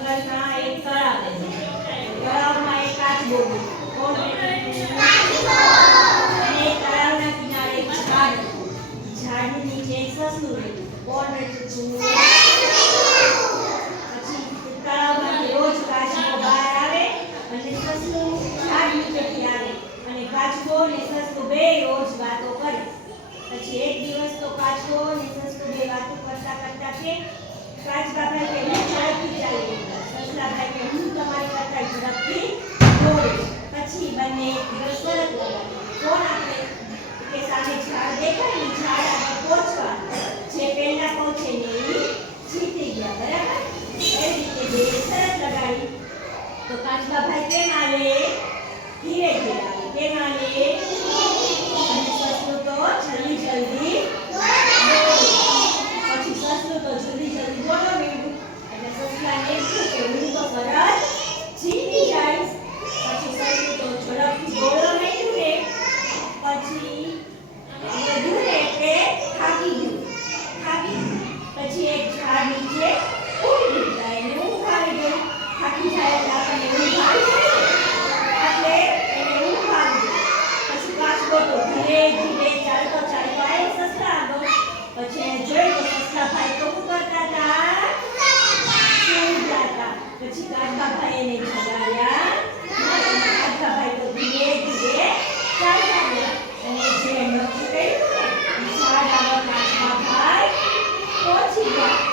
જંગલમાં એક. તળાવમાં એક તળાવના કિનારે એક ઝાડ? પછી તળાવમાં રોજ કાચબો બહાર આવે અને સસલું ઝાડ નીચેથી આવે. અને કાચબો અને બેય રોજ વાતો કરે. પછી એક દિવસ તો કાચબો અને બે વાતો કરતા કરતા કે શરત લગાવી કોણ આપણે કે સામે ઝાડ દેખાય ને ઝાડ આપણે પહોંચવા જે પહેલા પહોંચે ને એ જીતી ગયા, બરાબર? એ રીતે બે શરત લગાડી. તો કાચબાભાઈ કેમ આવે ધીરે ધીરે આવે કેમ આવે પાંચમા ભાગ પછી ભાગ